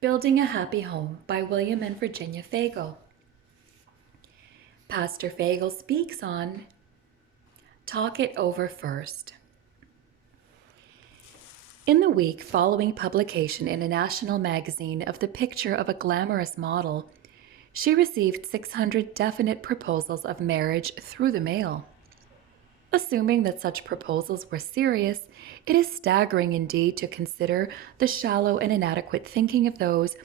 Building a Happy Home by William and Virginia Fagal. Pastor Fagal speaks on Talk It Over First. In the week following publication in a national magazine of the picture of a glamorous model, she received 600 definite proposals of marriage through the mail. Assuming that such proposals were serious, it is staggering indeed to consider the shallow and inadequate thinking of those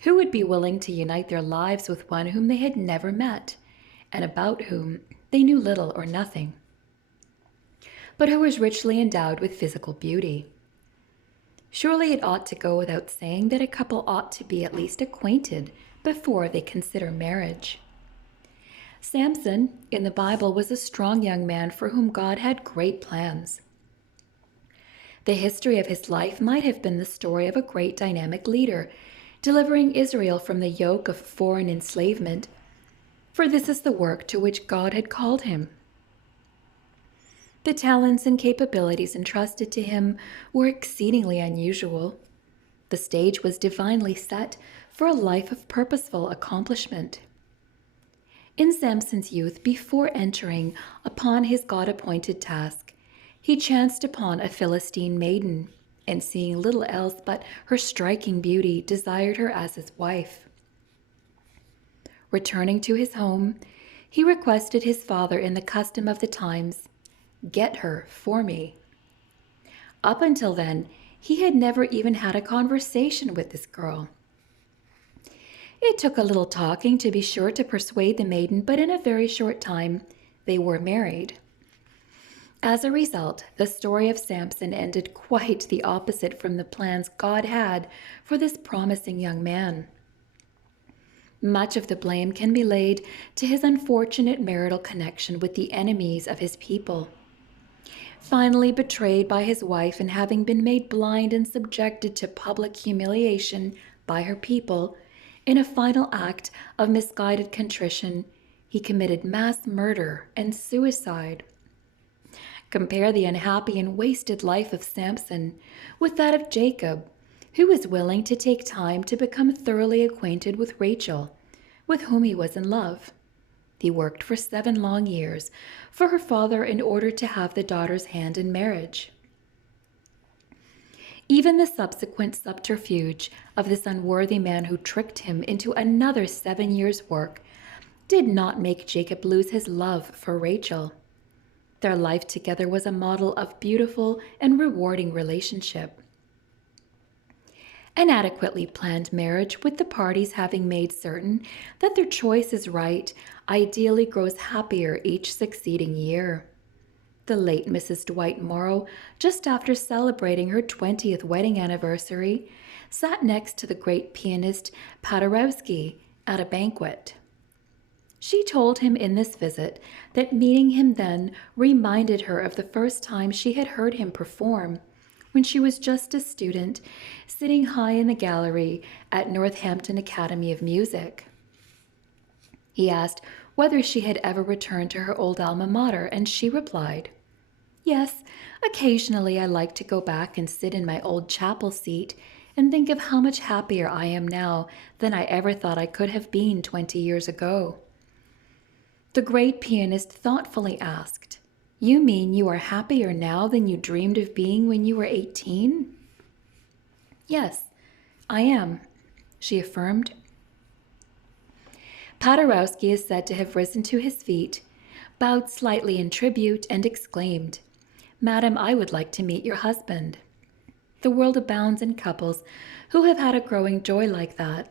who would be willing to unite their lives with one whom they had never met, and about whom they knew little or nothing, but who was richly endowed with physical beauty. Surely it ought to go without saying that a couple ought to be at least acquainted before they consider marriage. Samson in the Bible was a strong young man for whom God had great plans. The history of his life might have been the story of a great dynamic leader, delivering Israel from the yoke of foreign enslavement, for this is the work to which God had called him. The talents and capabilities entrusted to him were exceedingly unusual. The stage was divinely set for a life of purposeful accomplishment. In Samson's youth, before entering upon his God-appointed task, he chanced upon a Philistine maiden, and seeing little else but her striking beauty, desired her as his wife. Returning to his home, he requested his father in the custom of the times, "Get her for me." Up until then, he had never even had a conversation with this girl. It took a little talking, to be sure, to persuade the maiden, but in a very short time they were married. As a result, the story of Samson ended quite the opposite from the plans God had for this promising young man. Much of the blame can be laid to his unfortunate marital connection with the enemies of his people. Finally betrayed by his wife and having been made blind and subjected to public humiliation by her people, in a final act of misguided contrition, he committed mass murder and suicide. Compare the unhappy and wasted life of Samson with that of Jacob, who was willing to take time to become thoroughly acquainted with Rachel, with whom he was in love. He worked for 7 long years for her father in order to have the daughter's hand in marriage. Even the subsequent subterfuge of this unworthy man who tricked him into another 7 years' work did not make Jacob lose his love for Rachel. Their life together was a model of beautiful and rewarding relationship. An adequately planned marriage, with the parties having made certain that their choice is right, ideally grows happier each succeeding year. The late Mrs. Dwight Morrow, just after celebrating her 20th wedding anniversary, sat next to the great pianist Paderewski at a banquet. She told him in this visit that meeting him then reminded her of the first time she had heard him perform, when she was just a student, sitting high in the gallery at Northampton Academy of Music. He asked whether she had ever returned to her old alma mater, and she replied, "Yes, occasionally I like to go back and sit in my old chapel seat and think of how much happier I am now than I ever thought I could have been 20 years ago." The great pianist thoughtfully asked, "You mean you are happier now than you dreamed of being when you were 18? "Yes, I am," she affirmed. Paderewski is said to have risen to his feet, bowed slightly in tribute, and exclaimed, "Madam, I would like to meet your husband." The world abounds in couples who have had a growing joy like that.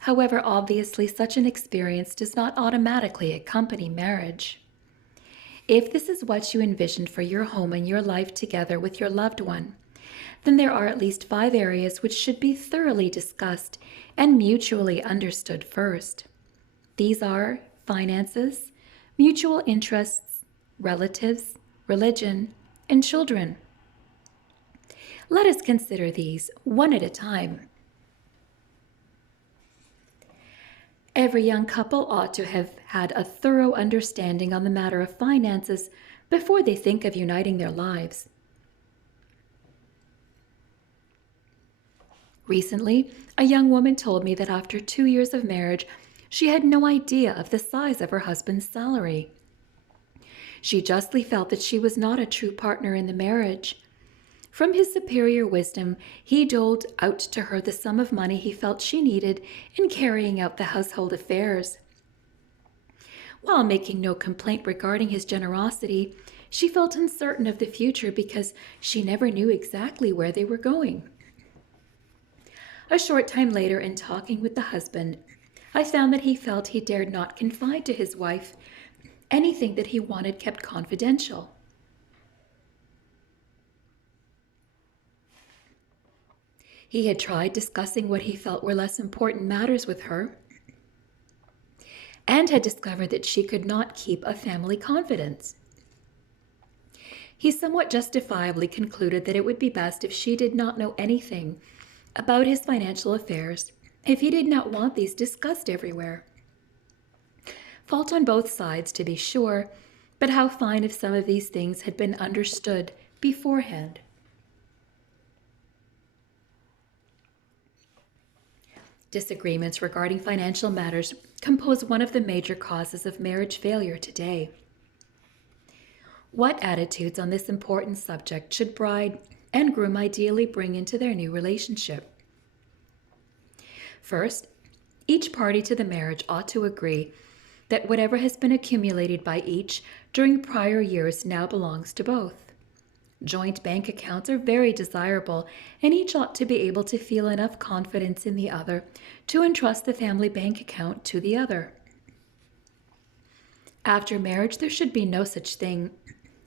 However, obviously, such an experience does not automatically accompany marriage. If this is what you envisioned for your home and your life together with your loved one, then there are at least 5 areas which should be thoroughly discussed and mutually understood first. These are finances, mutual interests, relatives, religion, and children. Let us consider these one at a time. Every young couple ought to have had a thorough understanding on the matter of finances before they think of uniting their lives. Recently, a young woman told me that after 2 years of marriage, she had no idea of the size of her husband's salary. She justly felt that she was not a true partner in the marriage. From his superior wisdom, he doled out to her the sum of money he felt she needed in carrying out the household affairs. While making no complaint regarding his generosity, she felt uncertain of the future because she never knew exactly where they were going. A short time later, in talking with the husband, I found that he felt he dared not confide to his wife anything that he wanted kept confidential. He had tried discussing what he felt were less important matters with her and had discovered that she could not keep a family confidence. He somewhat justifiably concluded that it would be best if she did not know anything about his financial affairs if he did not want these discussed everywhere. Fault on both sides, to be sure, but how fine if some of these things had been understood beforehand. Disagreements regarding financial matters compose one of the major causes of marriage failure today. What attitudes on this important subject should bride and groom ideally bring into their new relationship? First, each party to the marriage ought to agree that whatever has been accumulated by each during prior years now belongs to both. Joint bank accounts are very desirable, and each ought to be able to feel enough confidence in the other to entrust the family bank account to the other. After marriage, there should be no such thing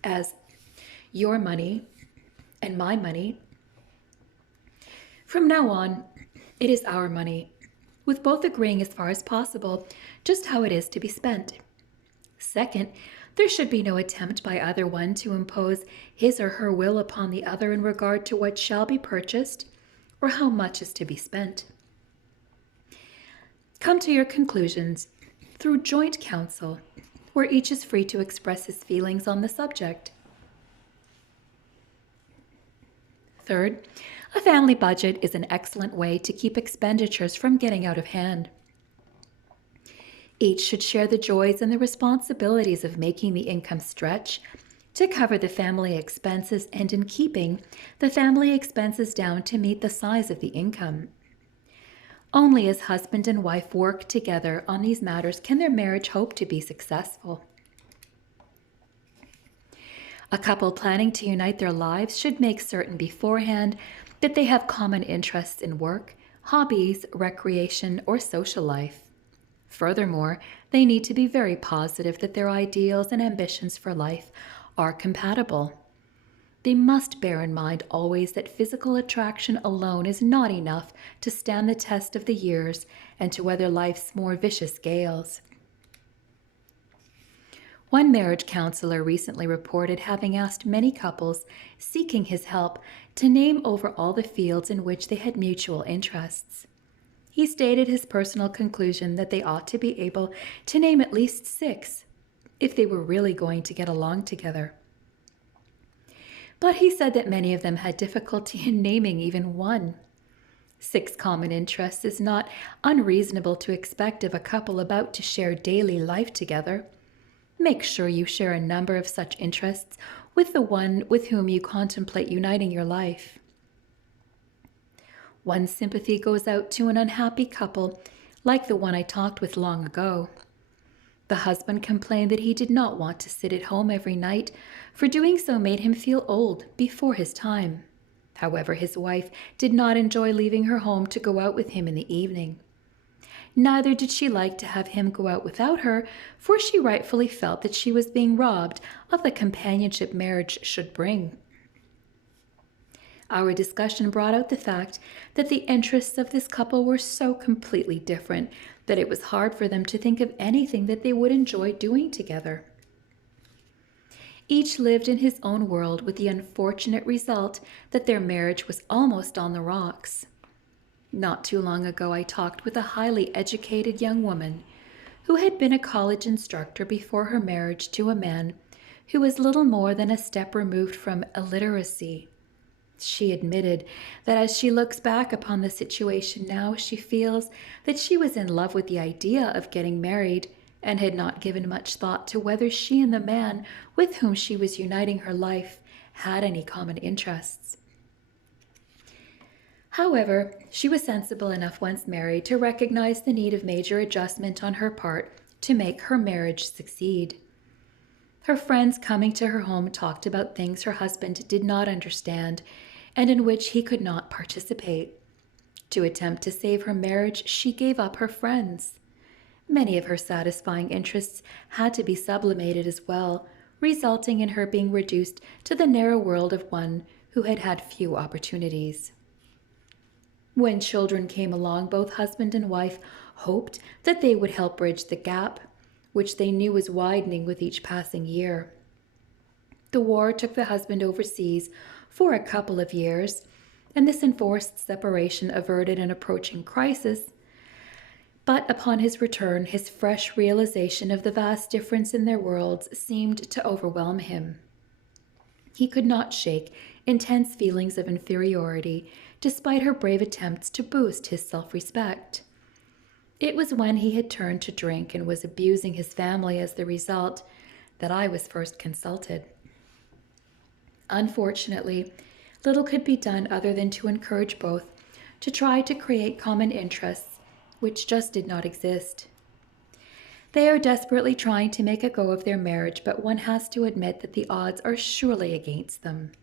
as your money and my money. From now on, it is our money, with both agreeing as far as possible just how it is to be spent. Second, there should be no attempt by either one to impose his or her will upon the other in regard to what shall be purchased or how much is to be spent. Come to your conclusions through joint counsel, where each is free to express his feelings on the subject. Third, a family budget is an excellent way to keep expenditures from getting out of hand. Each should share the joys and the responsibilities of making the income stretch to cover the family expenses and in keeping the family expenses down to meet the size of the income. Only as husband and wife work together on these matters can their marriage hope to be successful. A couple planning to unite their lives should make certain beforehand that they have common interests in work, hobbies, recreation, or social life. Furthermore, they need to be very positive that their ideals and ambitions for life are compatible. They must bear in mind always that physical attraction alone is not enough to stand the test of the years and to weather life's more vicious gales. One marriage counselor recently reported having asked many couples seeking his help to name over all the fields in which they had mutual interests. He stated his personal conclusion that they ought to be able to name at least 6 if they were really going to get along together. But he said that many of them had difficulty in naming even one. 6 common interests is not unreasonable to expect of a couple about to share daily life together. Make sure you share a number of such interests with the one with whom you contemplate uniting your life. One sympathy goes out to an unhappy couple like the one I talked with long ago. The husband complained that he did not want to sit at home every night, for doing so made him feel old before his time. However, his wife did not enjoy leaving her home to go out with him in the evening. Neither did she like to have him go out without her, for she rightfully felt that she was being robbed of the companionship marriage should bring. Our discussion brought out the fact that the interests of this couple were so completely different that it was hard for them to think of anything that they would enjoy doing together. Each lived in his own world, with the unfortunate result that their marriage was almost on the rocks. Not too long ago, I talked with a highly educated young woman who had been a college instructor before her marriage to a man who was little more than a step removed from illiteracy. She admitted that as she looks back upon the situation now, she feels that she was in love with the idea of getting married and had not given much thought to whether she and the man with whom she was uniting her life had any common interests. However, she was sensible enough once married to recognize the need of major adjustment on her part to make her marriage succeed. Her friends coming to her home talked about things her husband did not understand and in which he could not participate. To attempt to save her marriage, she gave up her friends. Many of her satisfying interests had to be sublimated as well, resulting in her being reduced to the narrow world of one who had had few opportunities. When children came along, both husband and wife hoped that they would help bridge the gap, which they knew was widening with each passing year. The war took the husband overseas for a couple of years, and this enforced separation averted an approaching crisis. But upon his return, his fresh realization of the vast difference in their worlds seemed to overwhelm him. He could not shake intense feelings of inferiority, despite her brave attempts to boost his self-respect. It was when he had turned to drink and was abusing his family as the result that I was first consulted. Unfortunately, little could be done other than to encourage both to try to create common interests, which just did not exist. They are desperately trying to make a go of their marriage, but one has to admit that the odds are surely against them.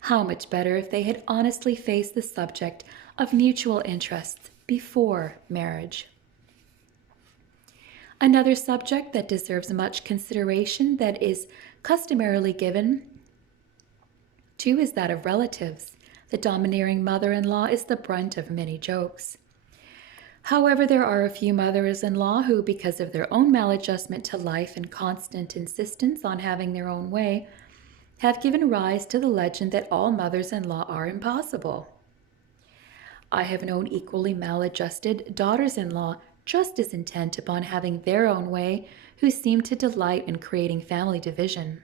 How much better if they had honestly faced the subject of mutual interests before marriage. Another subject that deserves much consideration that is customarily given to is that of relatives. The domineering mother-in-law is the brunt of many jokes. However, there are a few mothers-in-law who, because of their own maladjustment to life and constant insistence on having their own way, have given rise to the legend that all mothers-in-law are impossible. I have known equally maladjusted daughters-in-law just as intent upon having their own way who seem to delight in creating family division.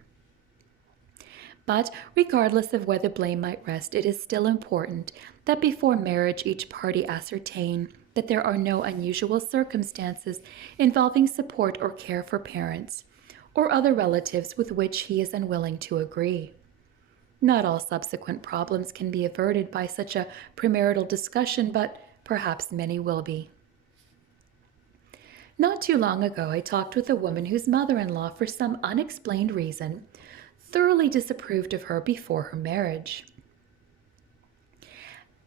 But regardless of whether blame might rest, it is still important that before marriage each party ascertain that there are no unusual circumstances involving support or care for parents or other relatives with which he is unwilling to agree. Not all subsequent problems can be averted by such a premarital discussion, but perhaps many will be. Not too long ago, I talked with a woman whose mother-in-law, for some unexplained reason, thoroughly disapproved of her before her marriage.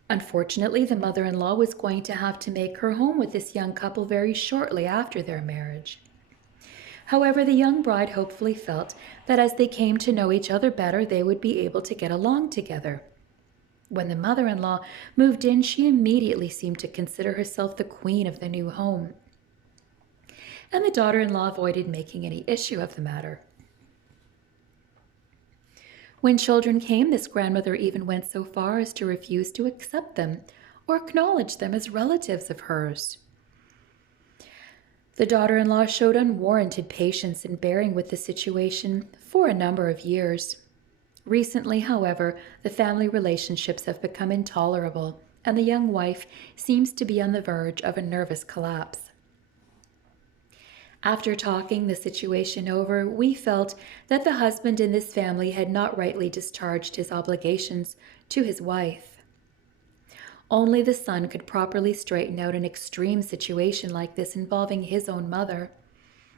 Unfortunately, the mother-in-law was going to have to make her home with this young couple very shortly after their marriage. However, the young bride hopefully felt that as they came to know each other better, they would be able to get along together. When the mother-in-law moved in, she immediately seemed to consider herself the queen of the new home, and the daughter-in-law avoided making any issue of the matter. When children came, this grandmother even went so far as to refuse to accept them or acknowledge them as relatives of hers. The daughter-in-law showed unwarranted patience in bearing with the situation for a number of years. Recently, however, the family relationships have become intolerable, and the young wife seems to be on the verge of a nervous collapse. After talking the situation over, we felt that the husband in this family had not rightly discharged his obligations to his wife. Only the son could properly straighten out an extreme situation like this involving his own mother.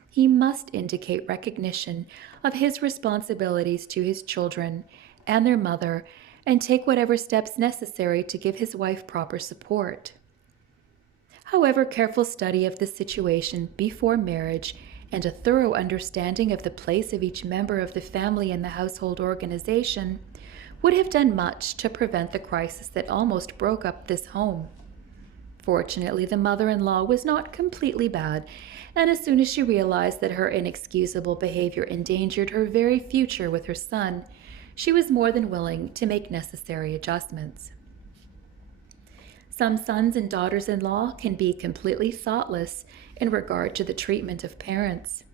He must indicate recognition of his responsibilities to his children and their mother and take whatever steps necessary to give his wife proper support. However, careful study of the situation before marriage and a thorough understanding of the place of each member of the family in the household organization would have done much to prevent the crisis that almost broke up this home. Fortunately, the mother-in-law was not completely bad, and as soon as she realized that her inexcusable behavior endangered her very future with her son, she was more than willing to make necessary adjustments. Some sons and daughters-in-law can be completely thoughtless in regard to the treatment of parents.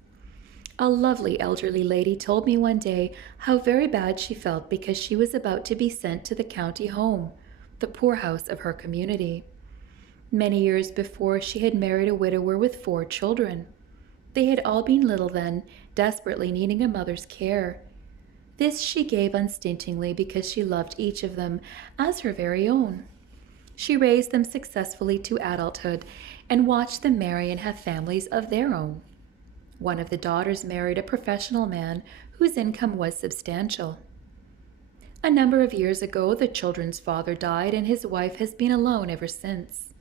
A lovely elderly lady told me one day how very bad she felt because she was about to be sent to the county home, the poorhouse of her community. Many years before, she had married a widower with 4 children. They had all been little then, desperately needing a mother's care. This she gave unstintingly because she loved each of them as her very own. She raised them successfully to adulthood and watched them marry and have families of their own. One of the daughters married a professional man whose income was substantial. A number of years ago, the children's father died, and his wife has been alone ever since.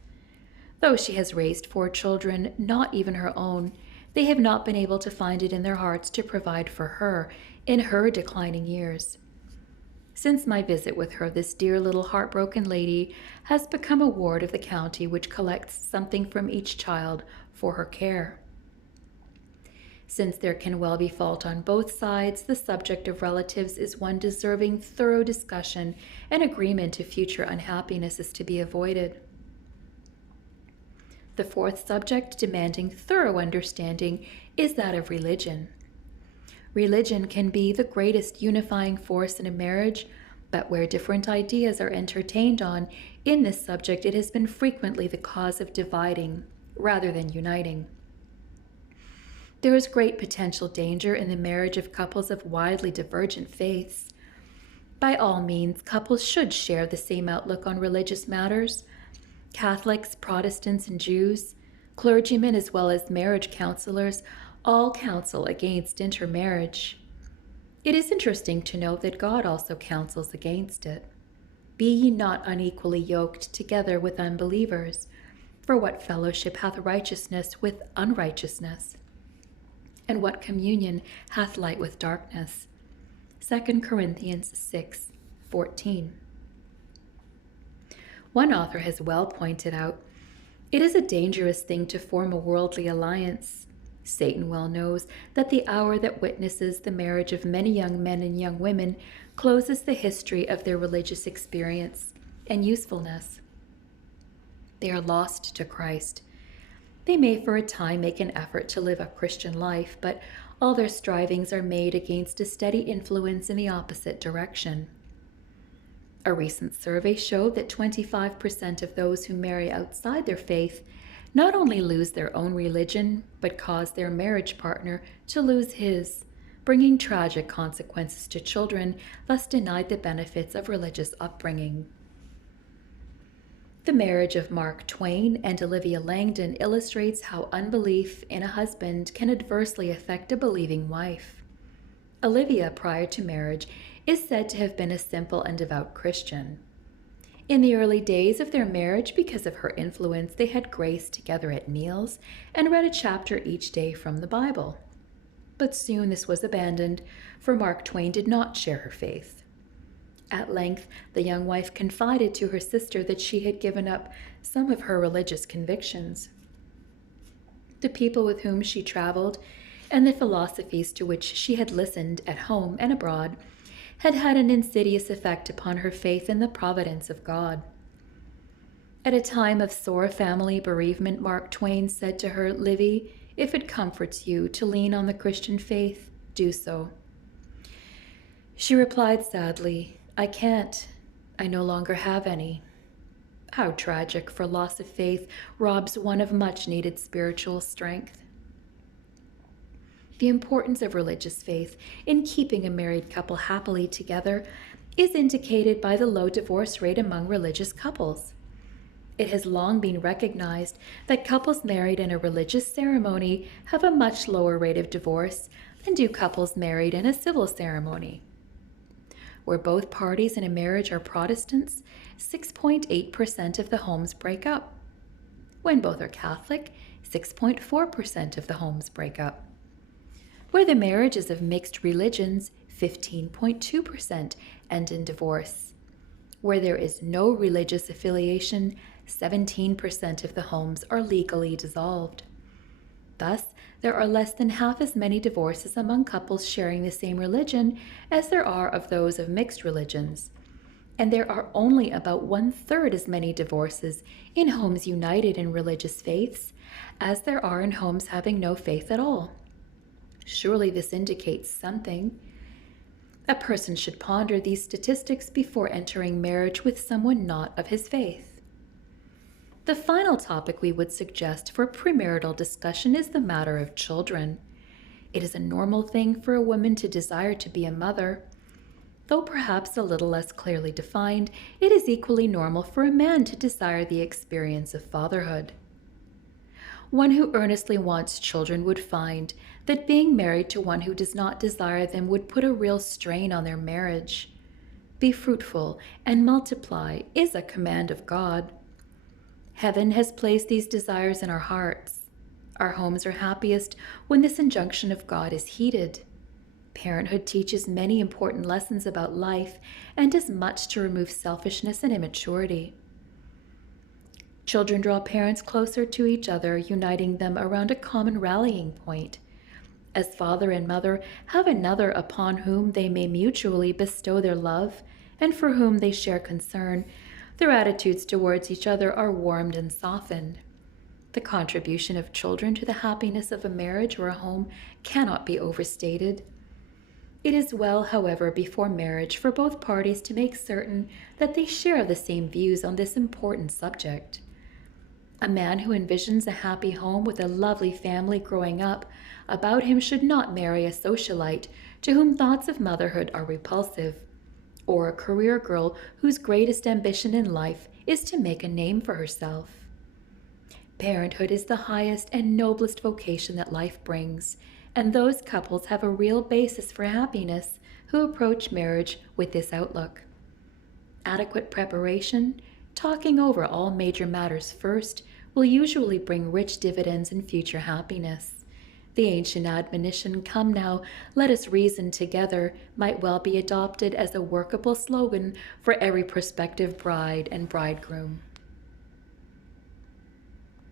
Though she has raised 4 children, not even her own, they have not been able to find it in their hearts to provide for her in her declining years. Since my visit with her, this dear little heartbroken lady has become a ward of the county which collects something from each child for her care. Since there can well be fault on both sides, the subject of relatives is one deserving thorough discussion and agreement if future unhappiness is to be avoided. The fourth subject demanding thorough understanding is that of religion. Religion can be the greatest unifying force in a marriage, but where different ideas are entertained on in this subject, it has been frequently the cause of dividing rather than uniting. There is great potential danger in the marriage of couples of widely divergent faiths. By all means, couples should share the same outlook on religious matters. Catholics, Protestants, and Jews, clergymen as well as marriage counselors, all counsel against intermarriage. It is interesting to note that God also counsels against it. Be ye not unequally yoked together with unbelievers, for what fellowship hath righteousness with unrighteousness? And what communion hath light with darkness? 2 Corinthians 6:14. One author has well pointed out, it is a dangerous thing to form a worldly alliance. Satan well knows that the hour that witnesses the marriage of many young men and young women closes the history of their religious experience and usefulness. They are lost to Christ. They may for a time make an effort to live a Christian life, but all their strivings are made against a steady influence in the opposite direction. A recent survey showed that 25% of those who marry outside their faith not only lose their own religion, but cause their marriage partner to lose his, bringing tragic consequences to children thus denied the benefits of religious upbringing. The marriage of Mark Twain and Olivia Langdon illustrates how unbelief in a husband can adversely affect a believing wife. Olivia, prior to marriage, is said to have been a simple and devout Christian. In the early days of their marriage, because of her influence, they had grace together at meals and read a chapter each day from the Bible. But soon this was abandoned, for Mark Twain did not share her faith. At length, the young wife confided to her sister that she had given up some of her religious convictions. The people with whom she traveled and the philosophies to which she had listened at home and abroad had had an insidious effect upon her faith in the providence of God. At a time of sore family bereavement, Mark Twain said to her, "Livy, if it comforts you to lean on the Christian faith, do so." She replied sadly, "I can't. I no longer have any." How tragic, for loss of faith robs one of much needed spiritual strength. The importance of religious faith in keeping a married couple happily together is indicated by the low divorce rate among religious couples. It has long been recognized that couples married in a religious ceremony have a much lower rate of divorce than do couples married in a civil ceremony. Where both parties in a marriage are Protestants, 6.8% of the homes break up. When both are Catholic, 6.4% of the homes break up. Where the marriage is of mixed religions, 15.2% end in divorce. Where there is no religious affiliation, 17% of the homes are legally dissolved. Thus, there are less than half as many divorces among couples sharing the same religion as there are of those of mixed religions. And there are only about 1/3 as many divorces in homes united in religious faiths as there are in homes having no faith at all. Surely this indicates something. A person should ponder these statistics before entering marriage with someone not of his faith. The final topic we would suggest for premarital discussion is the matter of children. It is a normal thing for a woman to desire to be a mother. Though perhaps a little less clearly defined, it is equally normal for a man to desire the experience of fatherhood. One who earnestly wants children would find that being married to one who does not desire them would put a real strain on their marriage. Be fruitful and multiply is a command of God. Heaven has placed these desires in our hearts. Our homes are happiest when this injunction of God is heeded. Parenthood teaches many important lessons about life and does much to remove selfishness and immaturity. Children draw parents closer to each other, uniting them around a common rallying point. As father and mother have another upon whom they may mutually bestow their love and for whom they share concern, their attitudes towards each other are warmed and softened. The contribution of children to the happiness of a marriage or a home cannot be overstated. It is well, however, before marriage for both parties to make certain that they share the same views on this important subject. A man who envisions a happy home with a lovely family growing up about him should not marry a socialite to whom thoughts of motherhood are repulsive, or a career girl whose greatest ambition in life is to make a name for herself. Parenthood is the highest and noblest vocation that life brings, and those couples have a real basis for happiness who approach marriage with this outlook. Adequate preparation, talking over all major matters first, will usually bring rich dividends in future happiness. The ancient admonition, "Come now, let us reason together," might well be adopted as a workable slogan for every prospective bride and bridegroom.